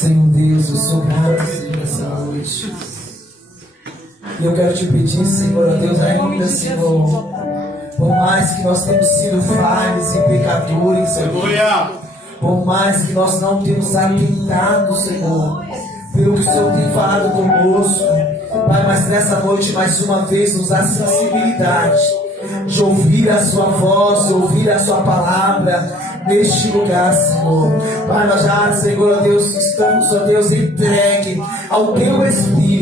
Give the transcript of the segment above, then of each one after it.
Senhor Deus, eu sou grato, Senhor, nessa noite. E eu quero te pedir, Senhor, ó Deus, ainda, Senhor, por mais que nós temos sido falhos e pecadores, Senhor, por mais que nós não temos atentado, Senhor, pelo que o Senhor tem falado conosco, Pai, mas nessa noite, mais uma vez, nos dá sensibilidade de ouvir a sua voz, de ouvir a sua palavra neste lugar, Senhor. Pai, nós já, Senhor, ó Deus, estamos, ó Deus, entregue ao Teu Espírito.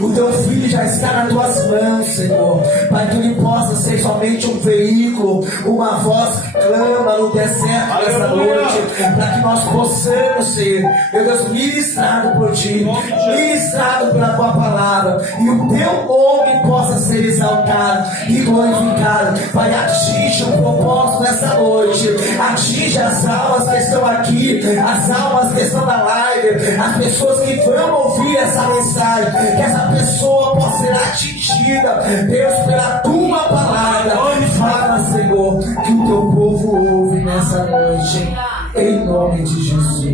O Teu Filho já está nas Tuas mãos, Senhor. Pai, que Ele possa ser somente um veículo, uma voz que clama no deserto nessa noite, para que nós possamos ser, meu Deus, ministrado por Ti, ministrado pela Tua palavra, e o Teu nome possa ser exaltado e glorificado. Pai, atinge o propósito dessa noite, atinge as almas que estão aqui, as almas que estão na live, as pessoas que vão ouvir essa mensagem, que essa pessoa possa ser atingida, Deus, pela Tua palavra. Fala, Senhor, que o Teu povo ouve nessa noite, em nome de Jesus.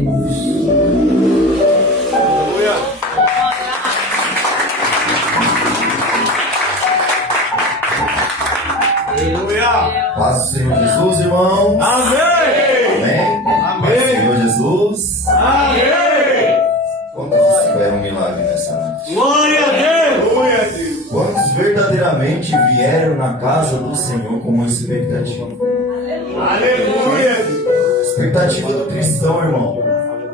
Paz do Senhor Jesus, irmãos. Amém. Amém. Paz do Senhor Jesus. Amém. Quantos tiveram um milagre nessa noite? Glória a Deus. Glória a Deus. Quantos verdadeiramente vieram na casa do Senhor com uma expectativa? Aleluia. A expectativa do cristão, irmão,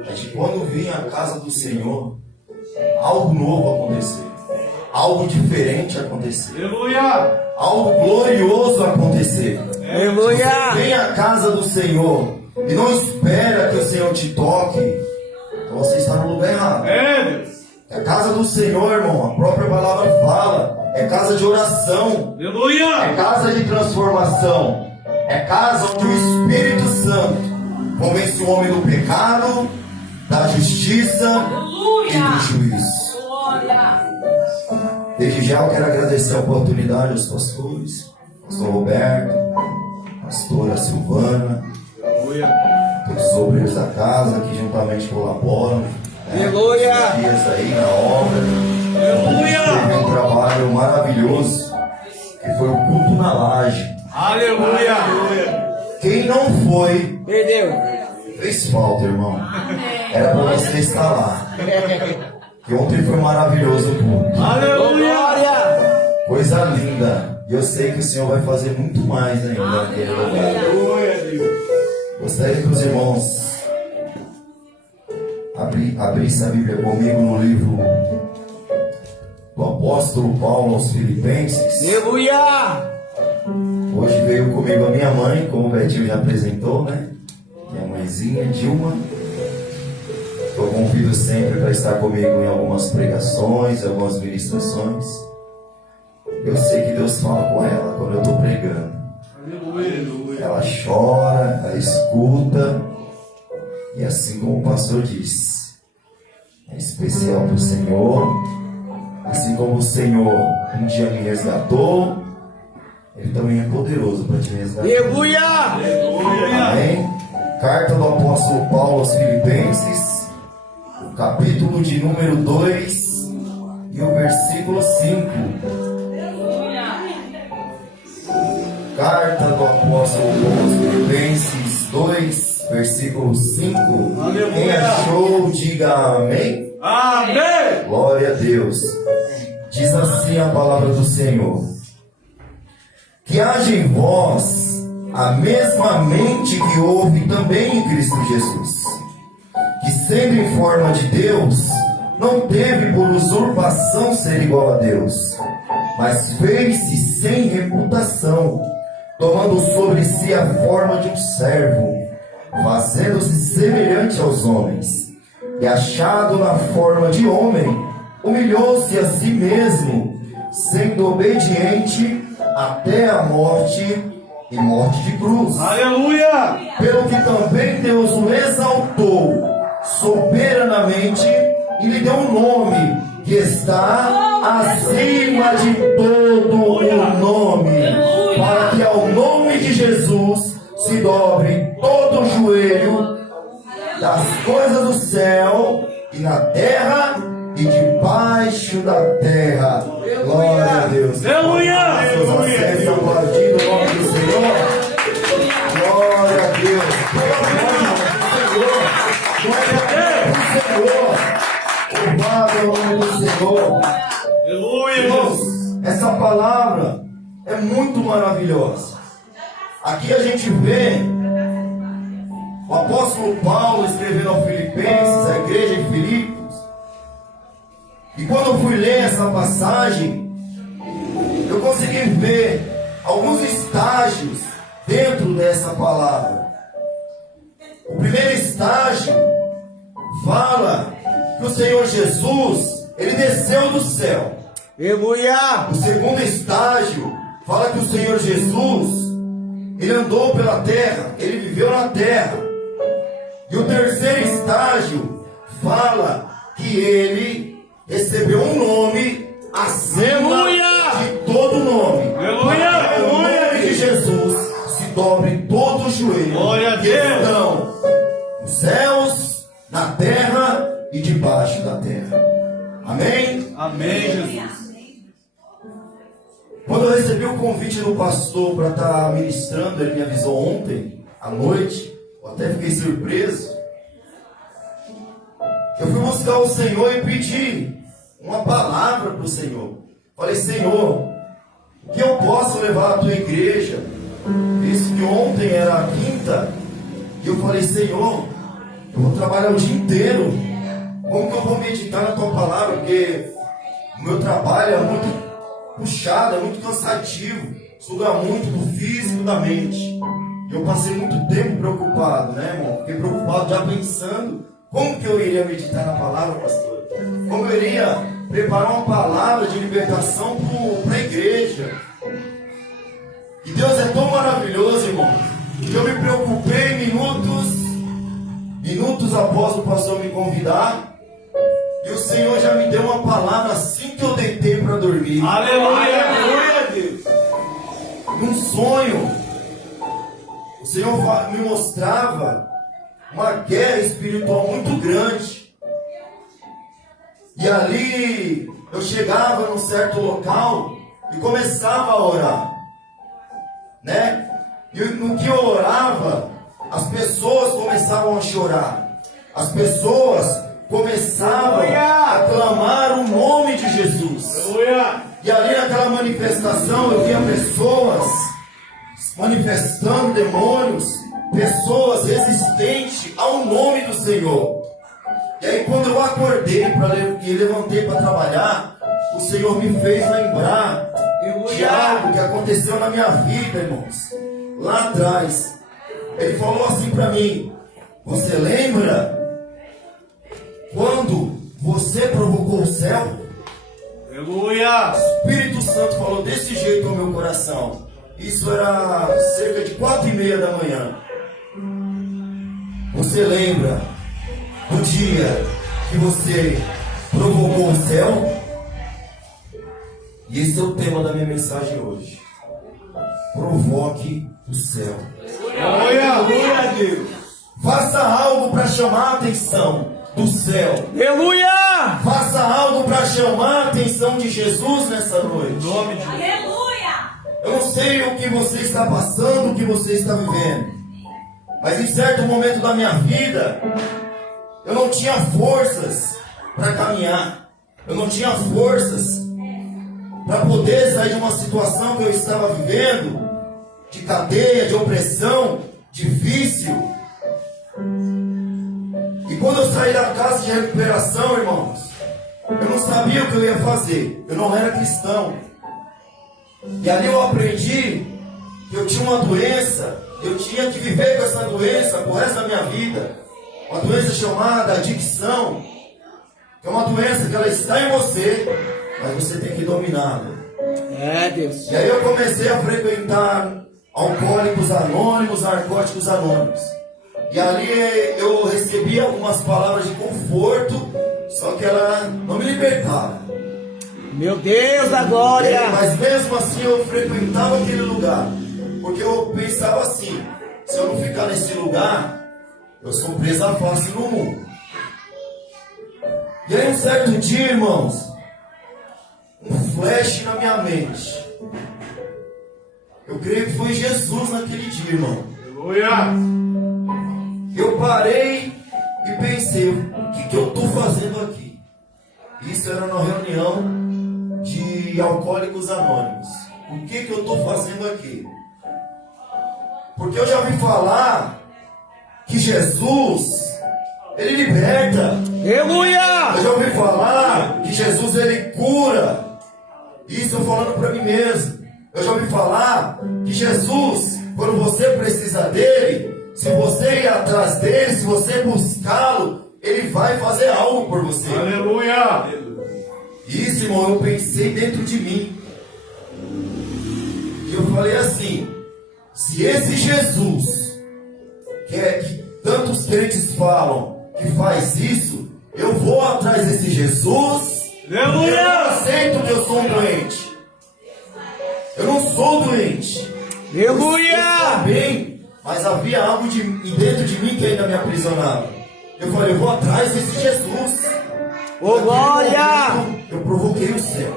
é de quando vir à casa do Senhor, algo novo acontecer, algo diferente acontecer, Aleluia. algo glorioso acontecer. Aleluia. Vem à casa do Senhor e não espera que o Senhor te toque, então você está no lugar errado. É, Deus. É a casa do Senhor, irmão, a própria palavra fala, é casa de oração, Aleluia. é casa de transformação, é casa onde o Espírito Santo convence o homem do pecado, da justiça e do juízo. Desde já eu quero agradecer a oportunidade aos pastores, pastor Roberto, pastora Silvana, todos os obreiros da casa que juntamente colaboram, Aleluia. esses dias aí na obra. Aleluia. Teve um trabalho maravilhoso que foi o culto na laje. Aleluia. Quem não foi, Perdeu. fez falta, irmão. Era para você estar lá. Que ontem foi maravilhoso o culto. Aleluia. Coisa linda. E eu sei que o Senhor vai fazer muito mais ainda naquele lugar. Glória a Deus. Gostaria que os irmãos abrissem a Bíblia comigo no livro do apóstolo Paulo aos Filipenses. Aleluia. Hoje veio comigo a minha mãe, como o Betinho já apresentou, né? Minha mãezinha, Dilma. Eu convido sempre para estar comigo em algumas pregações, algumas ministrações. Eu sei que Deus fala com ela quando eu estou pregando. Ela chora, ela escuta. E assim como o pastor disse, é especial para o Senhor. Assim como o Senhor um dia me resgatou, Ele também é poderoso para te resgatar. Aleluia. Amém? Carta do apóstolo Paulo aos Filipenses, capítulo de número 2 e o versículo 5. Carta do apóstolo Paulo aos Filipenses 2, versículo 5. Quem achou, diga amém. Amém. Glória a Deus. Diz assim a palavra do Senhor: que haja em vós a mesma mente que houve também em Cristo Jesus, que sendo em forma de Deus, não teve por usurpação ser igual a Deus, mas fez-se sem reputação, tomando sobre si a forma de um servo, fazendo-se semelhante aos homens, e achado na forma de homem, humilhou-se a si mesmo, sendo obediente até a morte e morte de cruz. Aleluia. Pelo que também Deus o exaltou soberanamente e lhe deu um nome que está acima de todo o nome, para que ao nome de Jesus se dobre todo o joelho das coisas do céu e na terra e debaixo da terra. Glória a Deus. Aleluia! Seus acessos aplaudindo o nome do Senhor. Glória a Deus. Glória a Deus. Louvado é o nome do Senhor. Aleluia! Irmãos, essa palavra é muito maravilhosa. Aqui a gente vê o apóstolo Paulo escrevendo aos Filipenses, a igreja de Filipos. E quando eu fui ler essa passagem, eu consegui ver alguns estágios dentro dessa palavra. O primeiro estágio fala que o Senhor Jesus, ele desceu do céu. Aleluia! O segundo estágio fala que o Senhor Jesus, ele andou pela terra, ele viveu na terra. E o terceiro estágio fala que ele recebeu um nome acima de todo nome. Aleluia! Para que o nome de Jesus se dobre todo o joelho. Glória a Que Deus! estão nos céus, na terra e debaixo da terra. Amém? Amém, Jesus. Quando eu recebi o convite do pastor para estar ministrando, ele me avisou ontem à noite, eu até fiquei surpreso. Eu fui buscar o Senhor e pedi uma palavra para o Senhor. Falei, Senhor, o que eu posso levar à tua igreja? Visto que ontem era a quinta, e eu falei, Senhor, eu vou trabalhar o dia inteiro. Como que eu vou meditar na tua palavra? Porque o meu trabalho é muito puxado, é muito cansativo, suga muito do físico e da mente. Eu passei muito tempo preocupado, né, irmão? Fiquei preocupado já pensando como que eu iria meditar na palavra, pastor? Como eu iria preparar uma palavra de libertação para a igreja? E Deus é tão maravilhoso, irmão, que eu me preocupei minutos após o pastor me convidar. E o Senhor já me deu uma palavra assim que eu deitei para dormir. Aleluia! Glória a Deus! Num sonho, o Senhor me mostrava uma guerra espiritual muito grande. E ali eu chegava num certo local e começava a orar, né? E no que eu orava, as pessoas começavam a chorar. As pessoas começavam a clamar o nome de Jesus. Aleluia! E ali naquela manifestação eu via pessoas manifestando demônios, pessoas resistentes ao nome do Senhor. E aí quando eu acordei e levantei para trabalhar, o Senhor me fez lembrar de algo que aconteceu na minha vida, irmãos. Lá atrás, Ele falou assim para mim: você lembra quando você provocou o céu? Aleluia! O Espírito Santo falou desse jeito no meu coração. Isso era cerca de 4:30 da manhã. Você lembra do dia que você provocou o céu? E esse é o tema da minha mensagem hoje. Provoque o céu. Aleluia! Glória a Deus! Faça algo para chamar a atenção do céu. Aleluia! Faça algo para chamar a atenção de Jesus nessa noite. Em nome de Aleluia! Eu não sei o que você está passando, o que você está vivendo, mas em certo momento da minha vida, eu não tinha forças para caminhar. Eu não tinha forças para poder sair de uma situação que eu estava vivendo, de cadeia, de opressão, de vício. E quando eu saí da casa de recuperação, irmãos, eu não sabia o que eu ia fazer. Eu não era cristão. E ali eu aprendi que eu tinha uma doença, eu tinha que viver com essa doença pro resto da minha vida. Uma doença chamada adicção, que é uma doença que ela está em você, mas você tem que dominá-la. É, Deus. E aí eu comecei a frequentar Alcoólicos Anônimos, Narcóticos Anônimos. E ali eu recebi algumas palavras de conforto, só que ela não me libertava. Meu Deus da glória! Mas mesmo assim eu frequentava aquele lugar, porque eu pensava assim: se eu não ficar nesse lugar, eu sou presa fácil no mundo. E aí um certo dia, irmãos, um flash na minha mente. Eu creio que foi Jesus naquele dia, irmão. Aleluia. Eu parei e pensei, o que eu estou fazendo aqui? Isso era uma reunião de alcoólicos anônimos. O que eu estou fazendo aqui? Porque eu já ouvi falar que Jesus, ele liberta. Aleluia. Eu já ouvi falar que Jesus, ele cura. Isso eu falando para mim mesmo. Eu já ouvi falar que Jesus, quando você precisa dele, se você ir atrás dele, se você buscá-lo, ele vai fazer algo por você. Aleluia. Isso, irmão, eu pensei dentro de mim. E eu falei assim: se esse Jesus, que tantos crentes falam que faz isso, eu vou atrás desse Jesus. Aleluia. Eu não aceito que eu sou um doente. Eu não sou doente. Aleluia. Eu estou bem, mas havia algo dentro de mim que ainda me aprisionava. Eu falei, eu vou atrás desse Jesus. Ô, glória. Eu provoquei o céu.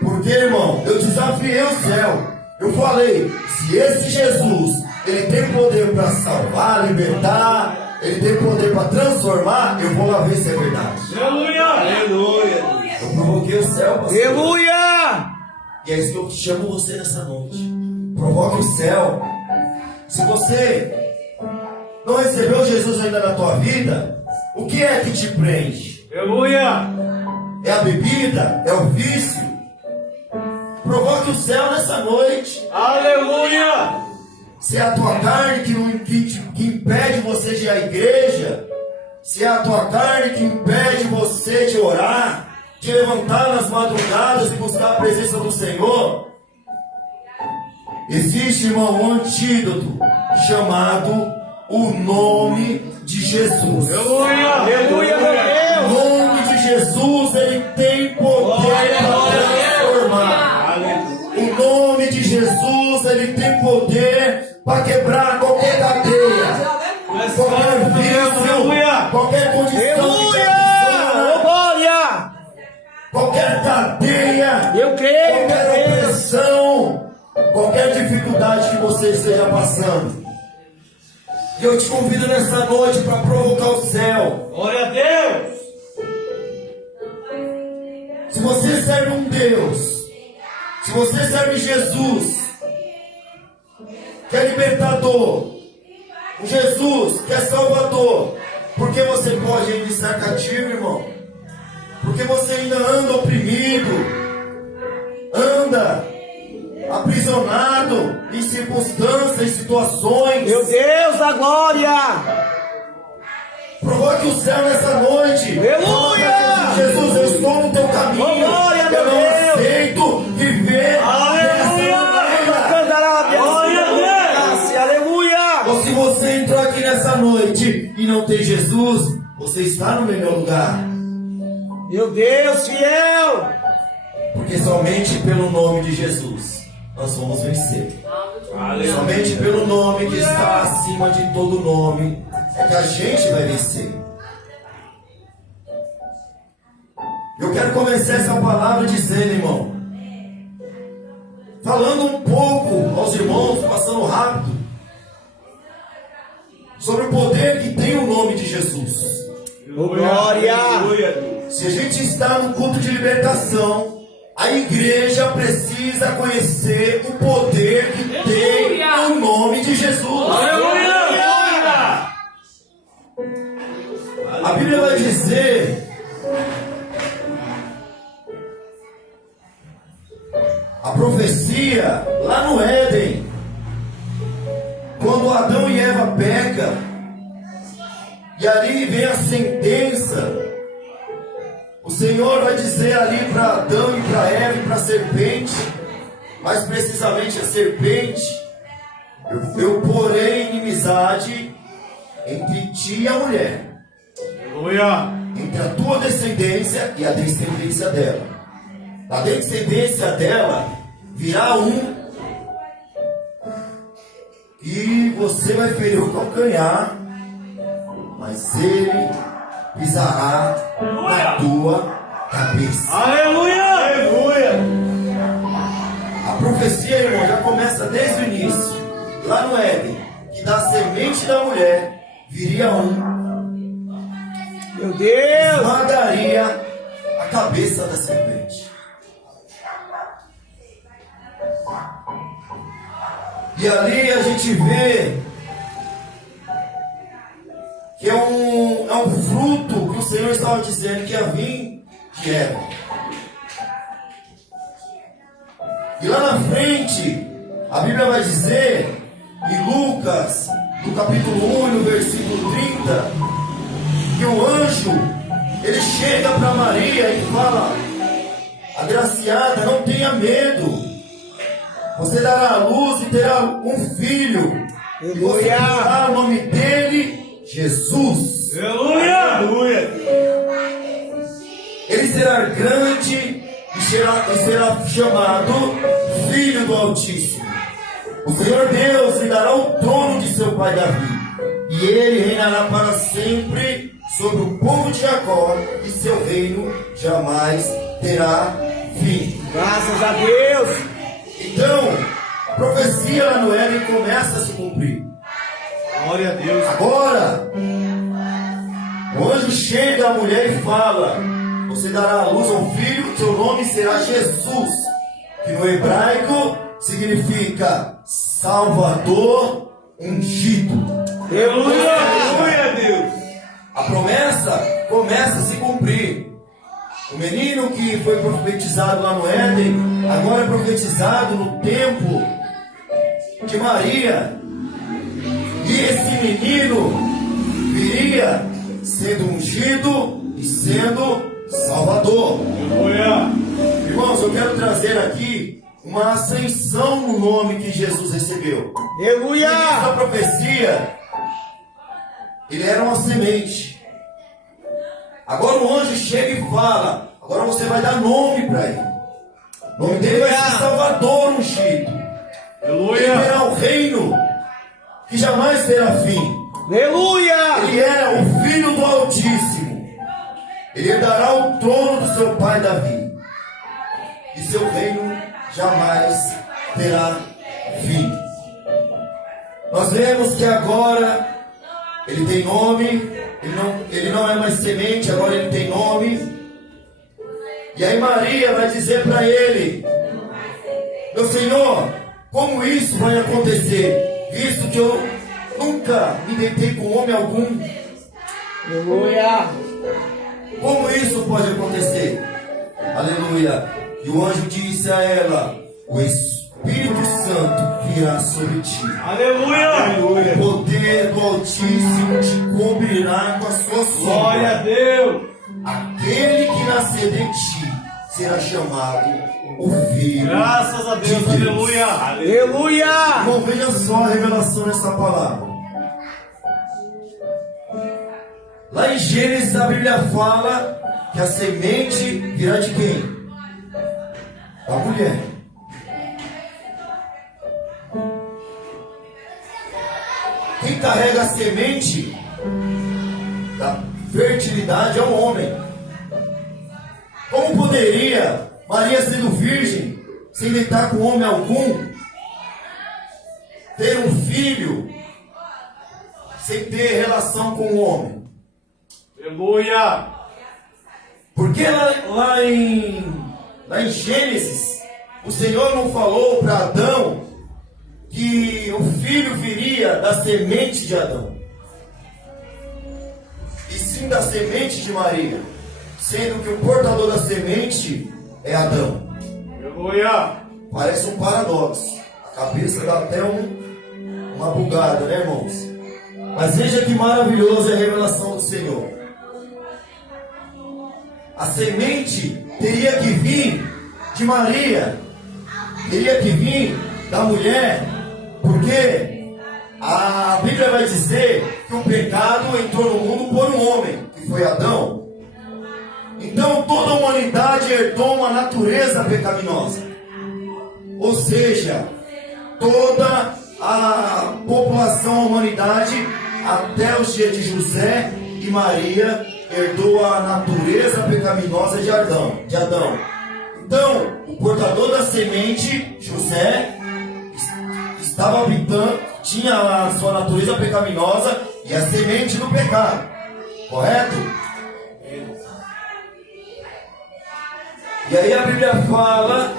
Porque, irmão, eu desafiei o céu. Eu falei, se esse Jesus, ele tem poder para salvar, libertar, ele tem poder para transformar, eu vou lá ver se é verdade. Aleluia. Aleluia. Eu provoquei o céu, pastor. Aleluia. E é isso que eu chamo você nessa noite. Provoque o céu. Se você não recebeu Jesus ainda na tua vida, o que é que te prende? Aleluia. É a bebida? É o vício? Provoque o céu nessa noite. Aleluia. Se é a tua carne que impede você de ir à igreja, se é a tua carne que impede você de orar, de levantar nas madrugadas e buscar a presença do Senhor, existe, irmão, um antídoto chamado o nome de Jesus. Aleluia. Aleluia, meu O Deus. nome de Jesus, ele tem poder para transformar. O nome de Jesus, ele tem poder para quebrar qualquer cadeia, qualquer vício, qualquer condição que te Aleluia. aprisiona, Ô, glória. qualquer cadeia, Eu creio, qualquer meu Deus. opressão, qualquer dificuldade que você esteja passando. E eu te convido nessa noite para provocar o céu. Glória a Deus. Se você serve um Deus, se você serve Jesus, que é libertador, um Jesus que é salvador, porque você pode ainda estar cativo, irmão? Porque você ainda anda oprimido, anda aprisionado em circunstâncias, em situações. Meu Deus da glória. Provoque o céu nessa noite. Aleluia. Jesus, eu estou no teu caminho. Oh, glória, meu eu não Deus. aceito viver Aleluia. Glória a Deus. Aleluia. Ou se você entrou aqui nessa noite e não tem Jesus, você está no melhor lugar. Meu Deus, fiel. Porque somente pelo nome de Jesus nós vamos vencer. Somente pelo nome que está acima de todo nome é que a gente vai vencer. Eu quero começar essa palavra dizendo, irmão, falando um pouco aos irmãos, passando rápido, sobre o poder que tem o nome de Jesus. Ô, glória. Se a gente está no culto de libertação, a igreja precisa conhecer o poder que tem o nome de Jesus. Aleluia. A Bíblia vai dizer, a profecia lá no Éden, quando Adão e Eva pecam, e ali vem a sentença. O Senhor vai dizer ali para Adão e para Eva e para a serpente, mais precisamente a serpente: eu porei inimizade entre ti e a mulher, Aleluia. entre a tua descendência e a descendência dela. Da descendência dela virá um, e você vai ferir o calcanhar, mas ele pisará na tua cabeça. Aleluia! Aleluia! A profecia, irmão, já começa desde o início, lá no Éden, que da semente da mulher viria Meu Deus! esmagaria a cabeça da serpente. E ali a gente vê que é um fruto que o Senhor estava dizendo que ia vir de Eva. E lá na frente, a Bíblia vai dizer, em Lucas, no capítulo 1, no versículo 30, que o anjo, ele chega para Maria e fala: agraciada, não tenha medo. Você dará à luz e terá um filho. E você dará o nome dele Jesus. Aleluia! Aleluia! Ele será grande e será chamado Filho do Altíssimo. O Senhor Deus lhe dará o trono de seu pai Davi, e ele reinará para sempre sobre o povo de Jacó, e seu reino jamais terá fim. Graças a Deus! Então, a profecia lá no Éden começa a se cumprir. Glória a Deus! Agora, o anjo chega à mulher e fala: você dará à luz a um filho, seu nome será Jesus, que no hebraico significa Salvador ungido. Aleluia! Aleluia, Deus! A promessa começa a se cumprir. O menino que foi profetizado lá no Éden, agora é profetizado no tempo de Maria. E esse menino viria sendo ungido e sendo Salvador. Aleluia! Irmãos, eu quero trazer aqui uma ascensão no nome que Jesus recebeu. Aleluia! Essa profecia, ele era uma semente. Agora o anjo chega e fala: agora você vai dar nome para ele. O nome dele vai ser Salvador ungido. Aleluia! Ele terá um reino que jamais terá fim. Aleluia! Ele é o Filho do Altíssimo. Ele herdará o trono do seu pai Davi, e seu reino jamais terá fim. Nós vemos que agora ele tem nome. Ele não é mais semente, agora ele tem nome. E aí Maria vai dizer para ele: meu Senhor, como isso vai acontecer, visto que eu nunca me deitei com homem algum? Aleluia! Como isso pode acontecer? Aleluia! E o anjo disse a ela: o Espírito Santo virá sobre ti. Aleluia! Aleluia! O poder do Altíssimo te cobrirá com a sua sombra. Glória a Deus! Aquele que nascer de ti será chamado o Filho. Graças a Deus! de Deus. Aleluia! Aleluia! Irmão, veja só a revelação dessa palavra. Lá em Gênesis a Bíblia fala que a semente virá de quem? Da mulher. Quem carrega a semente da fertilidade é o homem. Como poderia Maria, sendo virgem, sem deitar com homem algum, ter um filho sem ter relação com o homem? Aleluia! Porque lá em Gênesis, o Senhor não falou para Adão que o filho viria da semente de Adão, e sim da semente de Maria, sendo que o portador da semente é Adão. Aleluia! Parece um paradoxo. A cabeça dá até uma bugada, né, irmãos? Mas veja que maravilhosa é a revelação do Senhor. A semente teria que vir de Maria, teria que vir da mulher, porque a Bíblia vai dizer que o pecado entrou no mundo por um homem, que foi Adão. Então toda a humanidade herdou uma natureza pecaminosa. Ou seja, toda a população, a humanidade, até os dias de José e Maria, herdou a natureza pecaminosa de Adão. Então, o portador da semente, José, estava habitando, tinha a sua natureza pecaminosa e a semente do pecado. Correto? E aí a Bíblia fala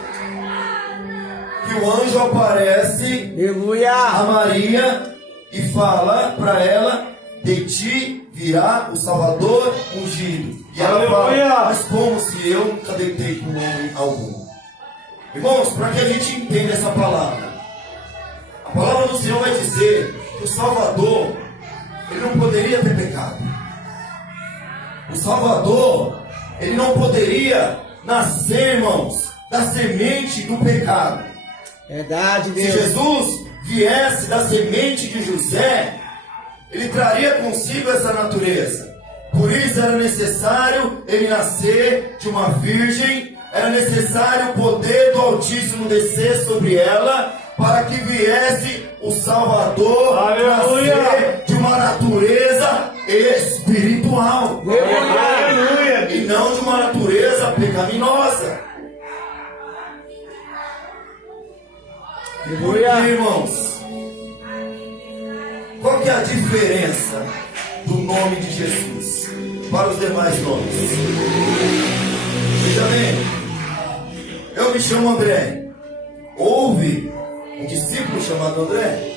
que o anjo aparece a Maria e fala para ela: de ti virá o Salvador ungido. E ela fala: mas como se eu nunca deitei com homem algum? Irmãos, para que a gente entenda essa palavra, a palavra do Senhor vai dizer que o Salvador, ele não poderia ter pecado. O Salvador, ele não poderia nascer, irmãos, da semente do pecado. Verdade, Se Deus. Jesus viesse da semente de José, ele traria consigo essa natureza. Por isso era necessário ele nascer de uma virgem, era necessário o poder do Altíssimo descer sobre ela, para que viesse o Salvador. Aleluia. Nascer de uma natureza espiritual. Aleluia. E não de uma natureza pecaminosa. Por quê, irmãos? Qual que é a diferença do nome de Jesus para os demais nomes? Veja bem, eu me chamo André. Houve um discípulo chamado André.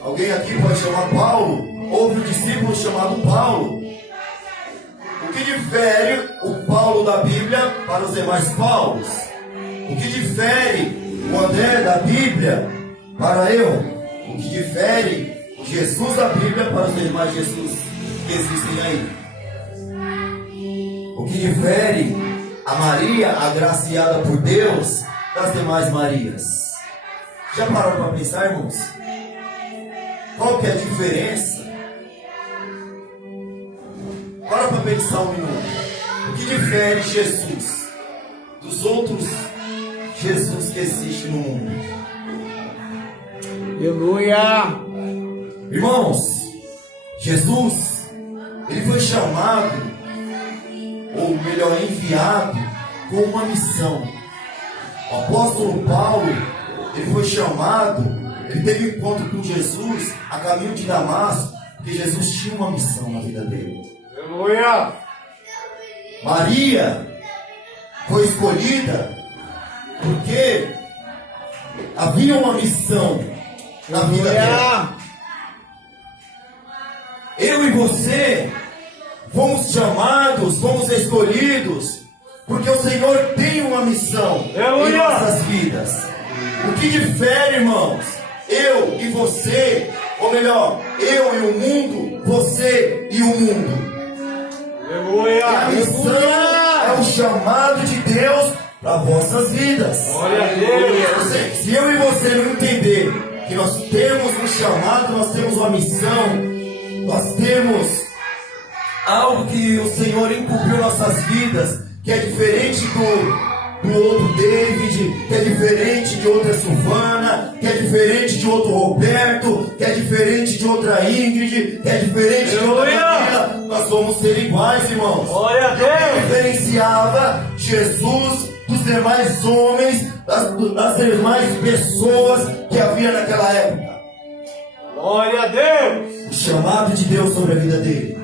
Alguém aqui pode chamar Paulo. Houve um discípulo chamado Paulo. O que difere o Paulo da Bíblia para os demais Paulos? O que difere o André da Bíblia para eu? O que difere o Jesus da Bíblia para os demais Jesus que existem aí? O que difere a Maria, agraciada por Deus, das demais Marias? Já pararam para pensar, irmãos? Qual que é a diferença? Para pensar um minuto. O que difere Jesus dos outros Jesus que existe no mundo? Aleluia. Irmãos, Jesus, ele foi chamado, ou melhor, enviado com uma missão. O apóstolo Paulo, ele foi chamado, ele teve um encontro com Jesus a caminho de Damasco, porque Jesus tinha uma missão na vida dele. Aleluia. Maria foi escolhida porque havia uma missão na vida dela. Eu e você fomos chamados, fomos escolhidos, porque o Senhor tem uma missão em nossas vidas. O que difere, irmãos, eu e você, ou melhor, eu e o mundo, você e o mundo? Aleluia. A missão é o chamado de Deus para vossas vidas. Glória a Deus. Se eu e você não entender que nós temos um chamado, nós temos uma missão, nós temos algo que o Senhor incumpriu nossas vidas, que é diferente do outro David, que é diferente de outra Silvana, que é diferente de outro Roberto, que é diferente de outra Ingrid, que é diferente de outra Camila. Nós vamos ser iguais, irmãos. Glória a Deus. Diferenciava Jesus dos demais homens, das demais pessoas que havia naquela época. Glória a Deus. O chamado de Deus sobre a vida dele.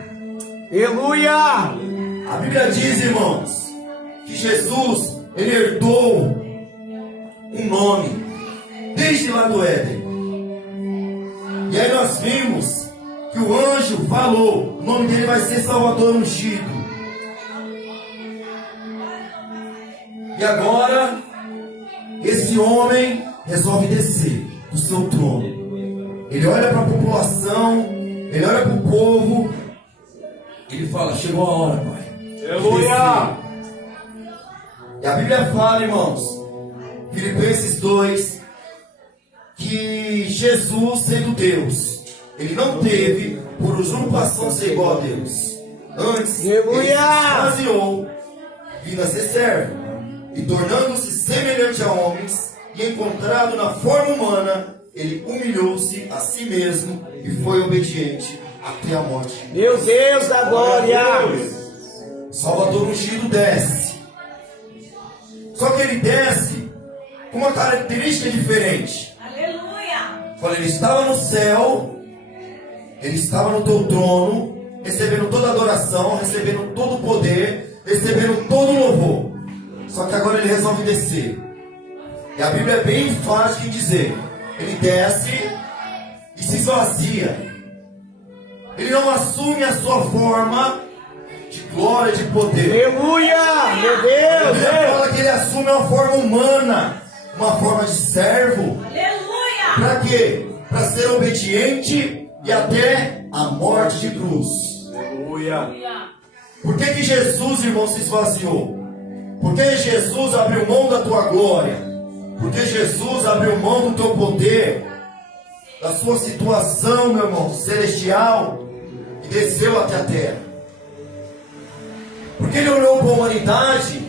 Aleluia. A Bíblia diz, irmãos, que Jesus, ele herdou um nome desde lá do Éden. E aí nós vimos que o anjo falou, o nome dele vai ser Salvador ungido. E agora, esse homem resolve descer do seu trono. Ele olha para a população, ele olha para o povo, ele fala: chegou a hora, Pai. Aleluia. E a Bíblia fala, irmãos, Filipenses 2, que Jesus, sendo Deus, ele não teve por usurpação ser igual a Deus. Antes, ele se esvaziou, vindo a ser servo, e tornando-se semelhante a homens, e encontrado na forma humana, ele humilhou-se a si mesmo e foi obediente até a morte. Meu Deus da glória. O Salvador ungido desce. Só que ele desce com uma característica diferente. Aleluia. Quando ele estava no céu, ele estava no teu trono, recebendo toda a adoração, recebendo todo o poder, recebendo todo o louvor. Só que agora ele resolve descer. E a Bíblia é bem enfática em dizer: ele desce e se esvazia. Ele não assume a sua forma de glória, de poder. Aleluia. Meu A Deus. Bíblia fala que ele assume uma forma humana, uma forma de servo. Aleluia. Para quê? Para ser obediente e até a morte de cruz. Aleluia. Por que Jesus, irmão, se esvaziou? Porque Jesus abriu mão da tua glória. Porque Jesus abriu mão do teu poder, da sua situação, meu irmão, celestial, e desceu até a terra. Porque ele olhou para a humanidade,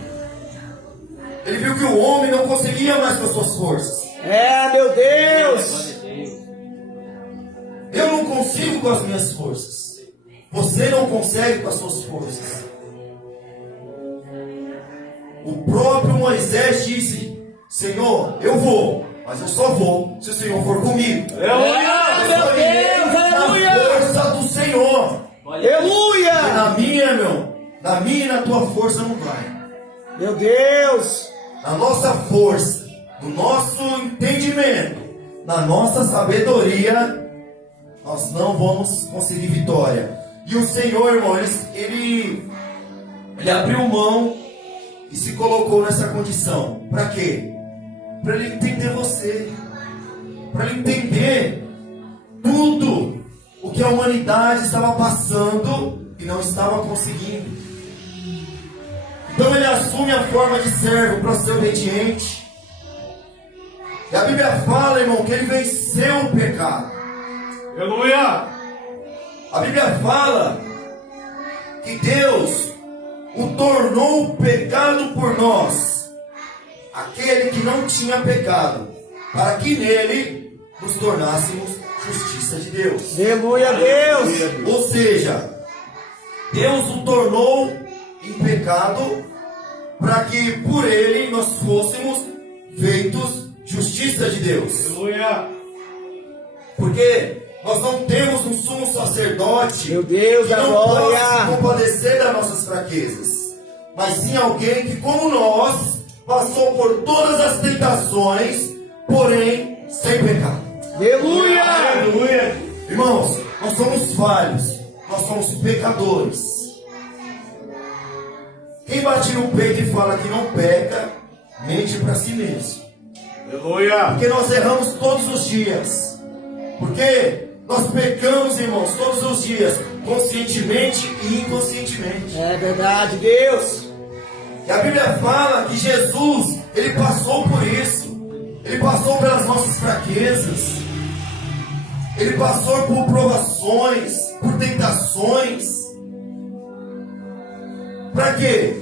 ele viu que o homem não conseguia mais com as suas forças. É, meu Deus. Eu não consigo com as minhas forças. Você não consegue com as suas forças. O próprio Moisés disse: Senhor, eu vou, mas eu só vou se o Senhor for comigo. Aleluia. Meu Deus. Na Aleluia. força do Senhor. E Aleluia. na minha, meu, na minha e na tua força não vai. Meu Deus. Na nossa força, no nosso entendimento, na nossa sabedoria, nós não vamos conseguir vitória. E o Senhor, irmão, ele abriu mão e se colocou nessa condição. Para quê? Para ele entender você. Para ele entender tudo o que a humanidade estava passando e não estava conseguindo. Então ele assume a forma de servo para ser obediente. E a Bíblia fala, irmão, que ele venceu o pecado. Aleluia. A Bíblia fala que Deus o tornou pecado por nós, aquele que não tinha pecado, para que nele nos tornássemos justiça de Deus. Aleluia, Deus. Ou seja, Deus o tornou em pecado para que por ele nós fôssemos feitos justiça de Deus. Aleluia. Porque nós não temos um sumo sacerdote Meu Deus que da não glória. possa se compadecer das nossas fraquezas, mas sim alguém que, como nós, passou por todas as tentações, porém sem pecado. Aleluia. Aleluia. Irmãos, nós somos falhos, nós somos pecadores. Quem bate no peito e fala que não peca, mente para si mesmo. Aleluia. Porque nós erramos todos os dias. Porque nós pecamos, irmãos, todos os dias, conscientemente e inconscientemente. É verdade, Deus. E a Bíblia fala que Jesus, ele passou por isso. Ele passou pelas nossas fraquezas. Ele passou por provações, por tentações. Para quê?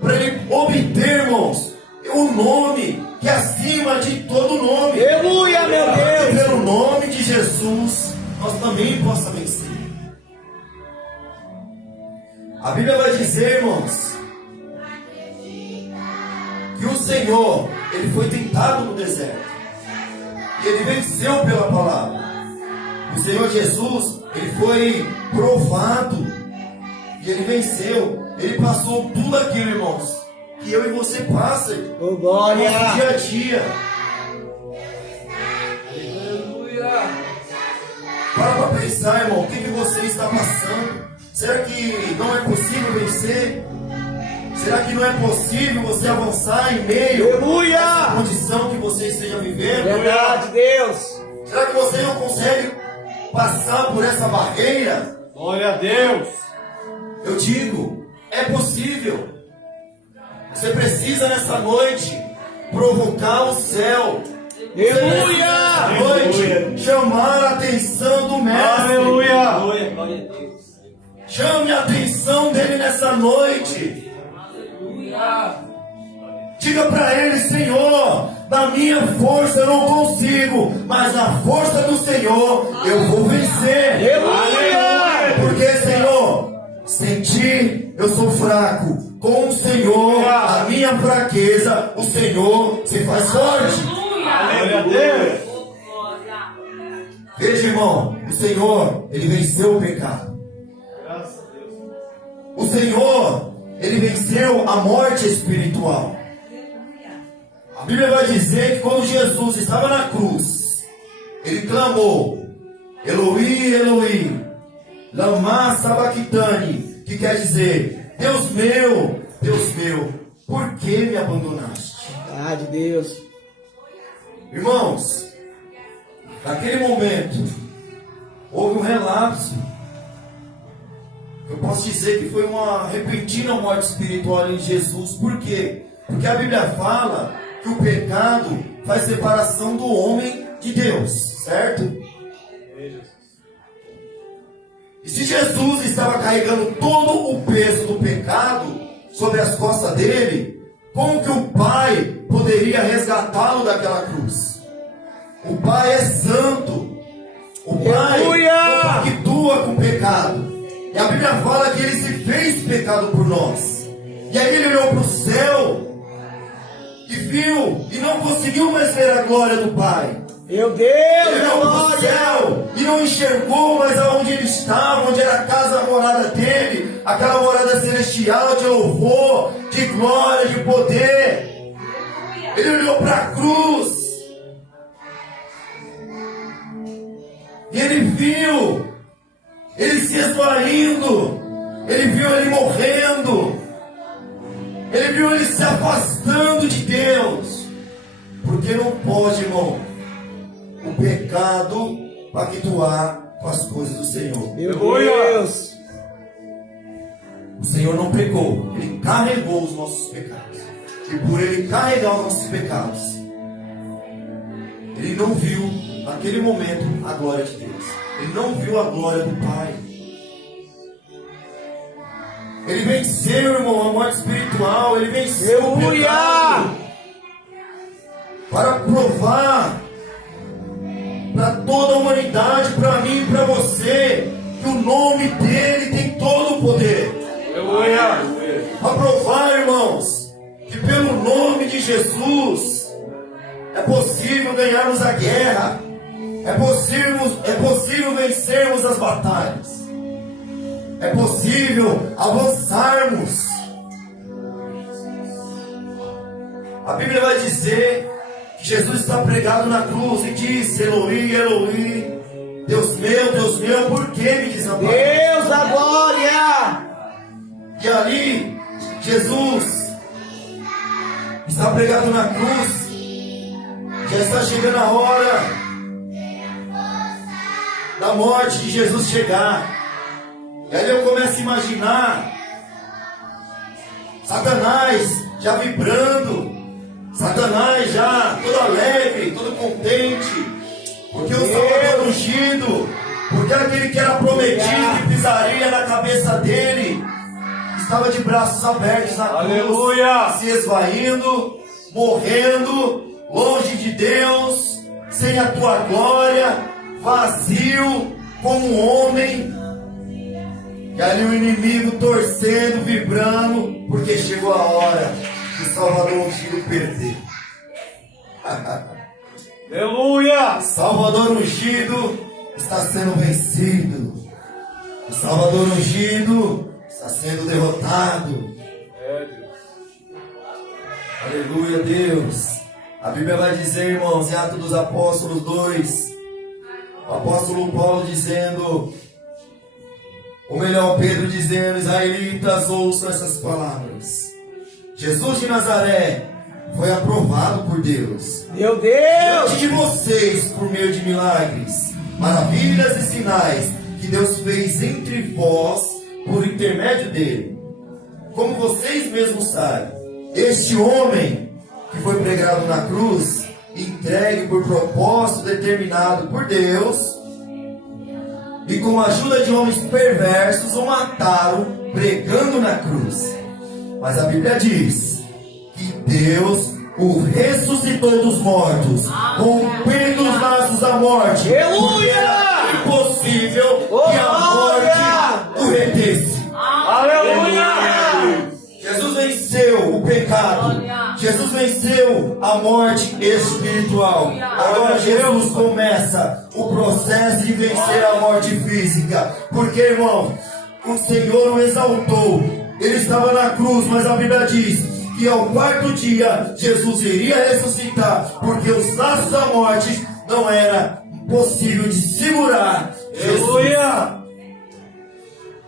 Para ele obter, irmãos, o nome que é acima de todo nome. Aleluia, meu Para que Deus. pelo nome de Jesus nós também possamos vencer. A Bíblia vai dizer, irmãos, que o Senhor, ele foi tentado no deserto e ele venceu pela palavra. O Senhor Jesus, ele foi provado e ele venceu. Ele passou tudo aquilo, irmãos, que eu e você passa Oh, no glória. nosso dia a dia. Para pensar, irmão, o que você está passando? Será que não é possível vencer? Será que não é possível você avançar em meio Aleluia. a essa condição que você esteja vivendo? Verdade, Deus. Será que você não consegue passar por essa barreira? Glória a Deus. Eu digo, é possível. Você precisa nessa noite provocar o céu. Aleluia. Nessa noite chamar a atenção do mestre. Aleluia. Chame a atenção dele nessa noite. Diga para ele: Senhor, Na minha força eu não consigo, mas na força do Senhor eu vou vencer. Aleluia! Porque, Senhor, sem ti eu sou fraco. Com o Senhor, a minha fraqueza, o Senhor se faz forte. Glória a Deus! Veja, irmão, o Senhor, Ele venceu o pecado. Graças a Deus. O Senhor, Ele venceu a morte espiritual. A Bíblia vai dizer que quando Jesus estava na cruz, Ele clamou: Eloi, Eloi, lama sabachthani, que quer dizer: Deus meu, por que me abandonaste? Verdade, Deus. Irmãos, naquele momento, houve um relapso. Eu posso dizer que foi uma repentina morte espiritual em Jesus. Por quê? Porque a Bíblia fala que o pecado faz separação do homem de Deus, certo? E se Jesus estava carregando todo o peso do pecado sobre as costas dele, como que o Pai poderia resgatá-lo daquela cruz? O Pai é santo. O Pai não pactua com o pecado. E a Bíblia fala que Ele se fez pecado por nós. E aí Ele olhou para o céu e viu, e não conseguiu mais ver a glória do Pai. Meu Deus, Ele olhou para o céu e não enxergou mais aonde ele estava, onde era a casa, a morada dele, aquela morada celestial de louvor, de glória, de poder. Ele olhou para a cruz e ele viu ele se esvaindo, ele viu ele morrendo, ele viu ele se afastando de Deus. Porque não pode, irmão, o pecado pactuar com as coisas do Senhor. Meu Deus. O Senhor não pecou, Ele carregou os nossos pecados. E por Ele carregar os nossos pecados, Ele não viu naquele momento a glória de Deus. Ele não viu a glória do Pai. Ele venceu, irmão, a morte espiritual. Ele venceu o pecado. Para provar para toda a humanidade, para mim e para você, que o nome dele tem todo o poder. Aleluia! Para provar, irmãos, que pelo nome de Jesus é possível ganharmos a guerra, é possível vencermos as batalhas, é possível avançarmos. A Bíblia vai dizer que Jesus está pregado na cruz e disse: Eloi, Eloi, Deus meu, por que me desamparaste? Deus da glória. E ali, Jesus está pregado na cruz. Já está chegando a hora da morte de Jesus chegar. E aí eu começo a imaginar Satanás já vibrando, Satanás já todo alegre, todo contente, porque o Salvador ungido, porque aquele que era prometido e pisaria na cabeça dele, estava de braços abertos na cruz, Aleluia! se esvaindo, morrendo, longe de Deus, sem a tua glória, vazio, como um homem. E ali o inimigo torcendo, vibrando, porque chegou a hora do Salvador ungido perder. Aleluia! Salvador ungido está sendo vencido. O Salvador ungido está sendo derrotado. É, Deus. Aleluia, Deus. A Bíblia vai dizer, irmãos, em Atos dos Apóstolos 2, o apóstolo Paulo dizendo, ou melhor, Pedro dizendo: israelitas, ouçam essas palavras. Jesus de Nazaré foi aprovado por Deus Meu Deus. diante de vocês por meio de milagres, maravilhas e sinais que Deus fez entre vós por intermédio dele. Como vocês mesmos sabem, este homem que foi pregado na cruz, entregue por propósito determinado por Deus, e com a ajuda de homens perversos o mataram pregando na cruz. Mas a Bíblia diz que Deus o ressuscitou dos mortos, rompendo os laços da morte. Aleluia! Porque era impossível que a morte o retesse. Aleluia! Jesus venceu o pecado. Jesus venceu a morte espiritual. Agora Jesus começa o processo de vencer a morte física. Porque, irmão, o Senhor o exaltou. Ele estava na cruz, mas a Bíblia diz que ao quarto dia Jesus iria ressuscitar, porque os laços da morte não era possível de segurar Jesus. Aleluia!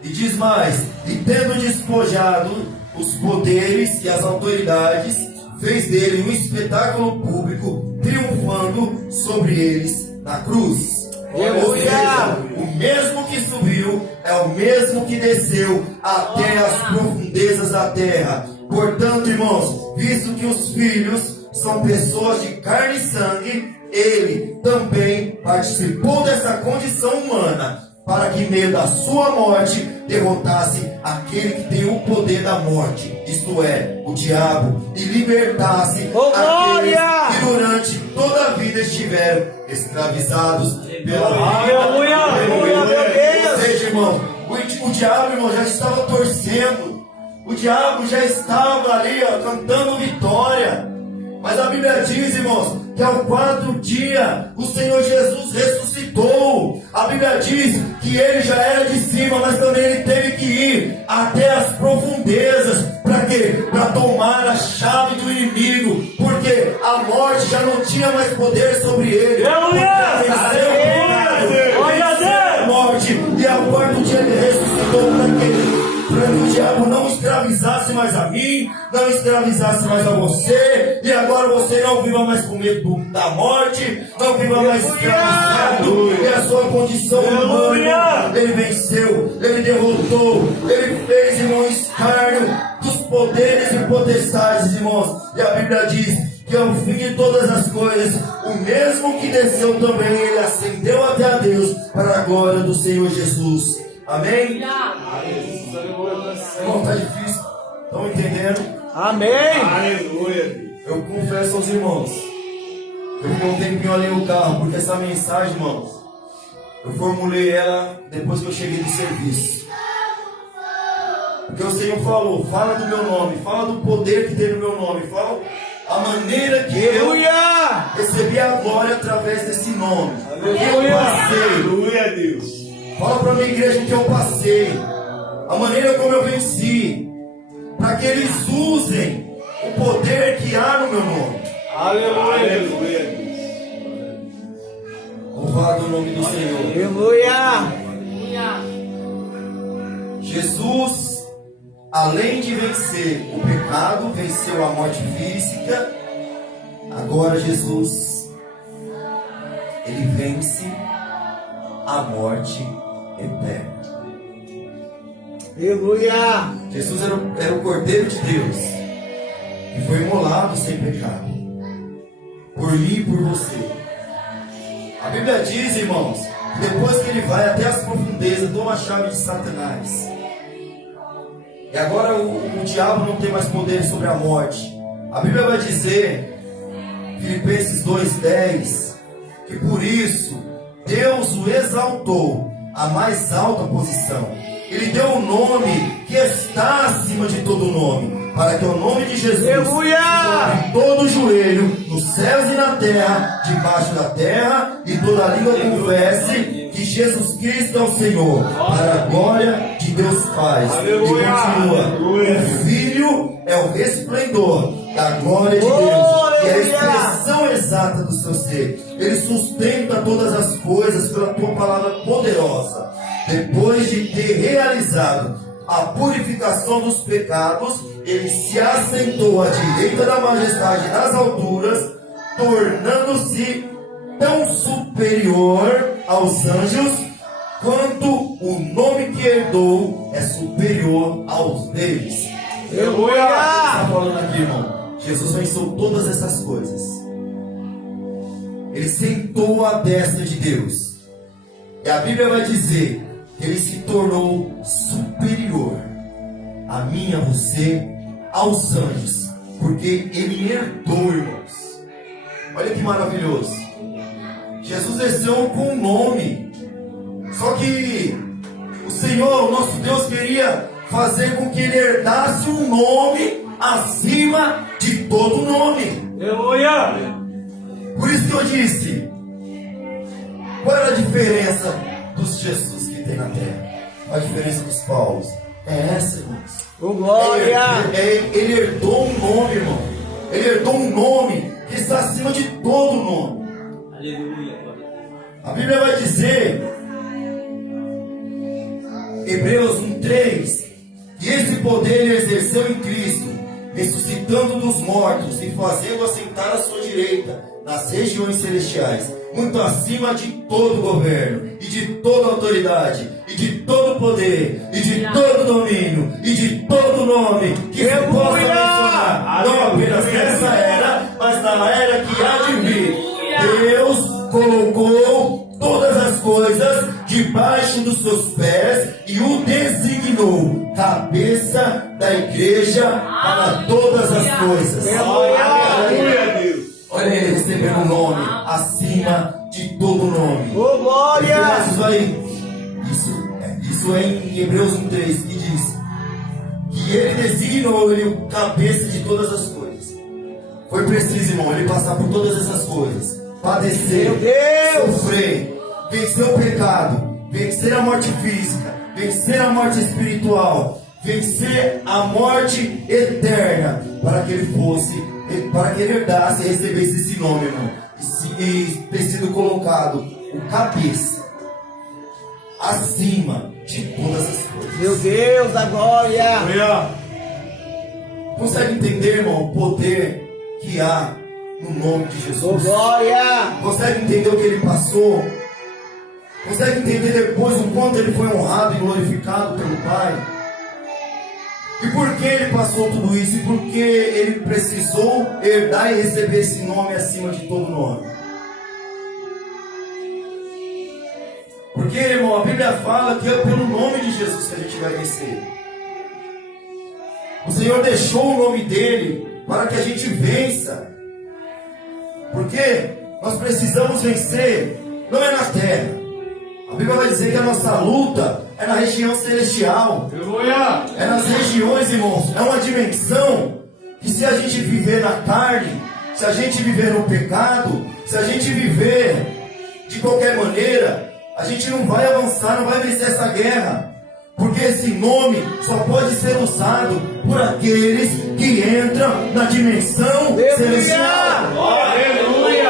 E diz mais: e tendo despojado os poderes e as autoridades, fez dele um espetáculo público, triunfando sobre eles na cruz. Ou seja, o mesmo que subiu é o mesmo que desceu até as profundezas da terra. Portanto, irmãos, visto que os filhos são pessoas de carne e sangue, ele também participou dessa condição humana, para que, em meio da sua morte, derrotasse aquele que tem o poder da morte, isto é, o diabo, e libertasse aqueles que durante toda a vida estiveram escravizados pela vida. Aleluia! Aleluia, meu Deus! Ou seja, irmão, o diabo, irmão, já estava torcendo, o diabo já estava ali, ó, cantando vitória. Mas a Bíblia diz, irmãos, que ao quarto dia o Senhor Jesus ressuscitou. A Bíblia diz que ele já era de cima, mas também ele teve que ir até as profundezas. Para quê? Para tomar a chave do inimigo. Porque a morte já não tinha mais poder sobre ele. Aleluia! Ele venceu o pecado, Glória a venceu Deus! a morte. E ao quarto dia ele ressuscitou para quê? Para que o diabo não escravizasse mais a mim, não escravizasse mais a você, e agora você não viva mais com medo da morte, não viva mais escravizado, e a sua condição humana, ele venceu, ele derrotou, ele fez, irmão, escárnio dos poderes e potestades, irmãos, e a Bíblia diz que ao fim de todas as coisas, o mesmo que desceu também, ele ascendeu até a Deus, para a glória do Senhor Jesus. Amém? Irmão, tá difícil. Estão entendendo? Amém! Aleluia! Eu confesso aos irmãos, eu fiquei um tempinho ali no carro, porque essa mensagem, irmãos, eu formulei ela depois que eu cheguei do serviço. Porque o Senhor falou, fala do meu nome, fala do poder que tem no meu nome, fala a maneira que eu recebi a glória através desse nome. Aleluia! Aleluia, Deus! Fala para a minha igreja que eu passei, a maneira como eu venci, para que eles usem o poder que há no meu nome. Aleluia! Aleluia! Louvado o nome do Senhor. Aleluia! Jesus, além de vencer o pecado, venceu a morte física. Agora Jesus, ele vence a morte eterna. Aleluia! Jesus era o Cordeiro de Deus, que foi imolado sem pecado, por mim e por você. A Bíblia diz, irmãos, que depois que ele vai até as profundezas, toma a chave de Satanás. E agora o diabo não tem mais poder sobre a morte. A Bíblia vai dizer, Filipenses 2:10, que por isso Deus o exaltou à mais alta posição. Ele deu um nome que está acima de todo nome, para que o nome de Jesus se dobre todo joelho, nos céus e na terra, debaixo da terra, e toda língua confesse que Jesus Cristo é o Senhor, para a glória de Deus Pai. Aleluia! E continua, Aleluia! o Filho é o resplendor da glória de Deus, que é a expressão exata do seu ser. Ele sustenta todas as coisas pela tua palavra poderosa. Depois de ter realizado a purificação dos pecados, ele se assentou à direita da majestade nas alturas, tornando-se tão superior aos anjos, quanto o nome que herdou é superior aos deles. Aleluia! Está falando aqui, irmão. Jesus venceu todas essas coisas. Ele sentou à destra de Deus. E a Bíblia vai dizer que ele se tornou superior a mim, a você, aos anjos. Porque ele herdou, irmãos. Olha que maravilhoso. Jesus desceu com um nome. Só que o Senhor, o nosso Deus, queria fazer com que ele herdasse um nome acima de todo nome. Aleluia. Por isso que eu disse, qual era a diferença dos Jesus que tem na terra? A diferença dos Paulos é essa, irmãos. Ele herdou um nome, irmão. Ele herdou um nome que está acima de todo nome. Aleluia. A Bíblia vai dizer, Hebreus 1:3, que esse poder ele exerceu em Cristo, ressuscitando dos mortos e fazendo assentar à sua direita nas regiões celestiais, muito acima de todo governo, e de toda autoridade, e de todo poder, e de todo domínio, e de todo nome que se possa mencionar, não apenas nessa era, mas na era que há de vir. Deus colocou todas as coisas debaixo dos seus pés e o designou cabeça da igreja para todas as coisas. Aleluia, Deus. Olha ele recebendo um nome acima de todo nome. Ô, glória! Isso é em Hebreus 1:3 que diz que ele designou ele o cabeça de todas as coisas. Foi preciso, irmão, ele passar por todas essas coisas, padecer, sofrer, vencer o pecado, vencer a morte física, vencer a morte espiritual, vencer a morte eterna, para que ele herdasse e recebesse esse nome, irmão, e ter sido colocado o cabeça acima de todas as coisas. Meu Deus, a glória! Aleluia. Consegue entender, irmão, o poder que há no nome de Ô, Jesus? glória! Consegue entender o que ele passou? Consegue entender depois o quanto ele foi honrado e glorificado pelo Pai? E por que ele passou tudo isso? E por que ele precisou herdar e receber esse nome acima de todo nome? Porque, irmão, a Bíblia fala que é pelo nome de Jesus que a gente vai vencer. O Senhor deixou o nome dele para que a gente vença. Porque nós precisamos vencer, não é na terra. A Bíblia vai dizer que a nossa luta é na região celestial. Aleluia. É nas regiões, irmãos. É uma dimensão que, se a gente viver na carne, se a gente viver no pecado, se a gente viver de qualquer maneira, a gente não vai avançar, não vai vencer essa guerra. Porque esse nome só pode ser usado por aqueles que entram na dimensão celestial. Aleluia.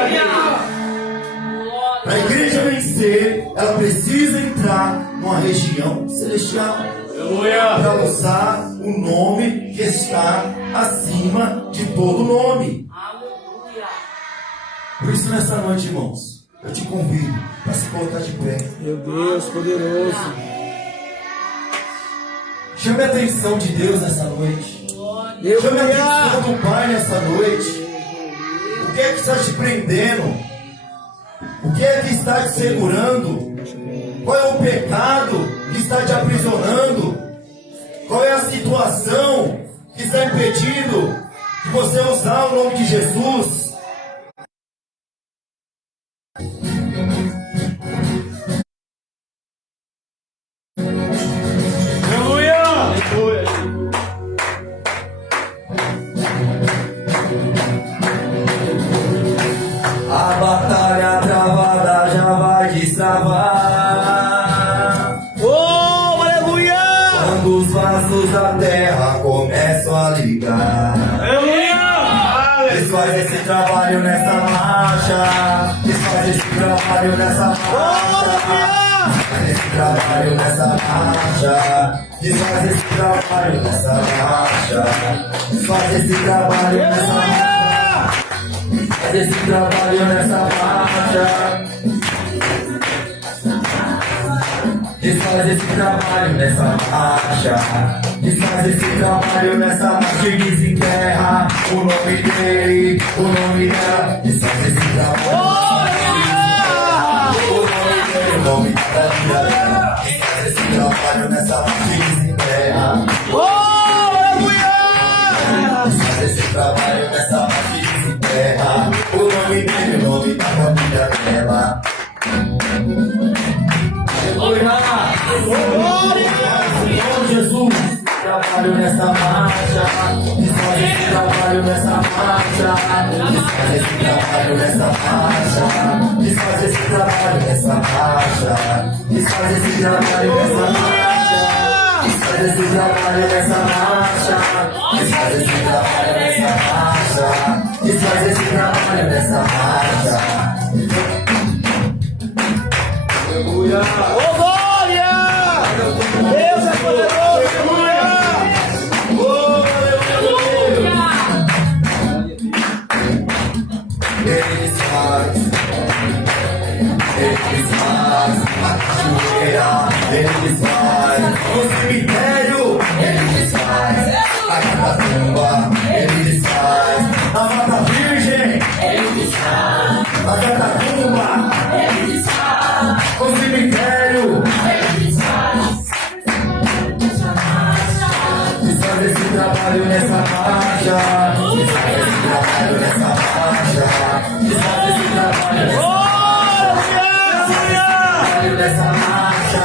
Para a igreja vencer, ela precisa entrar numa região celestial. Aleluia. Para usar o nome que está acima de todo nome. Por isso, nessa noite, irmãos, eu te convido para se colocar de pé. Meu Deus, poderoso! Chame a atenção de Deus nessa noite. Chame a atenção do Pai nessa noite. O que é que está te prendendo? O que é que está te segurando? Qual é o pecado que está te aprisionando? Qual é a situação que está impedindo de você usar o nome de Jesus? A batalha travada já vai destravar. Oh, aleluia! Quando os vasos da terra começam a ligar. Aleluia. Desfaz esse trabalho nessa marcha. Desfaz esse trabalho nessa marcha. Desfaz esse trabalho nessa marcha. Desfaz esse trabalho nessa marcha. Desfaz esse trabalho nessa marcha. Faz esse trabalho nessa marcha. Desfaz esse trabalho nessa marcha. Desfaz esse trabalho nessa marcha e desenterra o nome dele, o nome dela. Desfaz esse trabalho. O nome dele, o nome dela. Desfaz esse trabalho nessa marcha e desenterra. Desfaz esse trabalho. trabalho nessa marcha. Desfaz esse trabalho nessa marcha. Desfaz esse trabalho nessa marcha. Desfaz esse trabalho nessa marcha. Desfaz esse trabalho nessa marcha. Desfaz esse trabalho nessa marcha. Desfaz esse trabalho nessa marcha. Desfaz esse trabalho nessa marcha. Aleluia! Ô, glória! Deus é poderoso! Aleluia! Ele faz a cachoeira, ele faz o cemitério, ele faz a catatumba, ele faz a mata virgem, ele faz a catatumba, ele faz o cemitério, ele faz. Desfaz esse trabalho nessa marcha, desfaz esse trabalho nessa marcha, desfaz esse trabalho nessa marcha. Nessa marcha,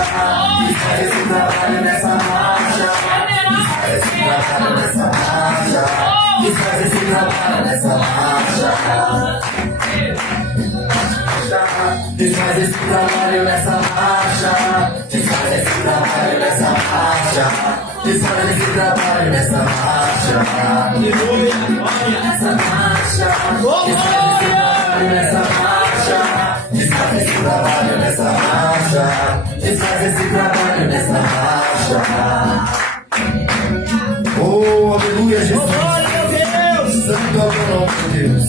desfaz esse trabalho nessa marcha, desfaz esse trabalho nessa marcha, desfaz esse trabalho nessa marcha, desfaz esse trabalho nessa marcha, desfaz esse trabalho nessa marcha, desfaz esse trabalho nessa marcha, nessa marcha, nessa marcha. Desfaz esse trabalho nessa marcha. Desfaz esse trabalho nessa marcha. Oh, aleluia, Jesus. Glória a Deus! Santo é o nome de Deus.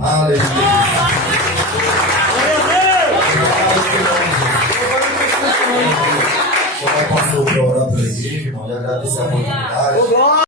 Aleluia. Só vai passar para orar para a igreja, irmão. Já agradecer a oportunidade. Glória!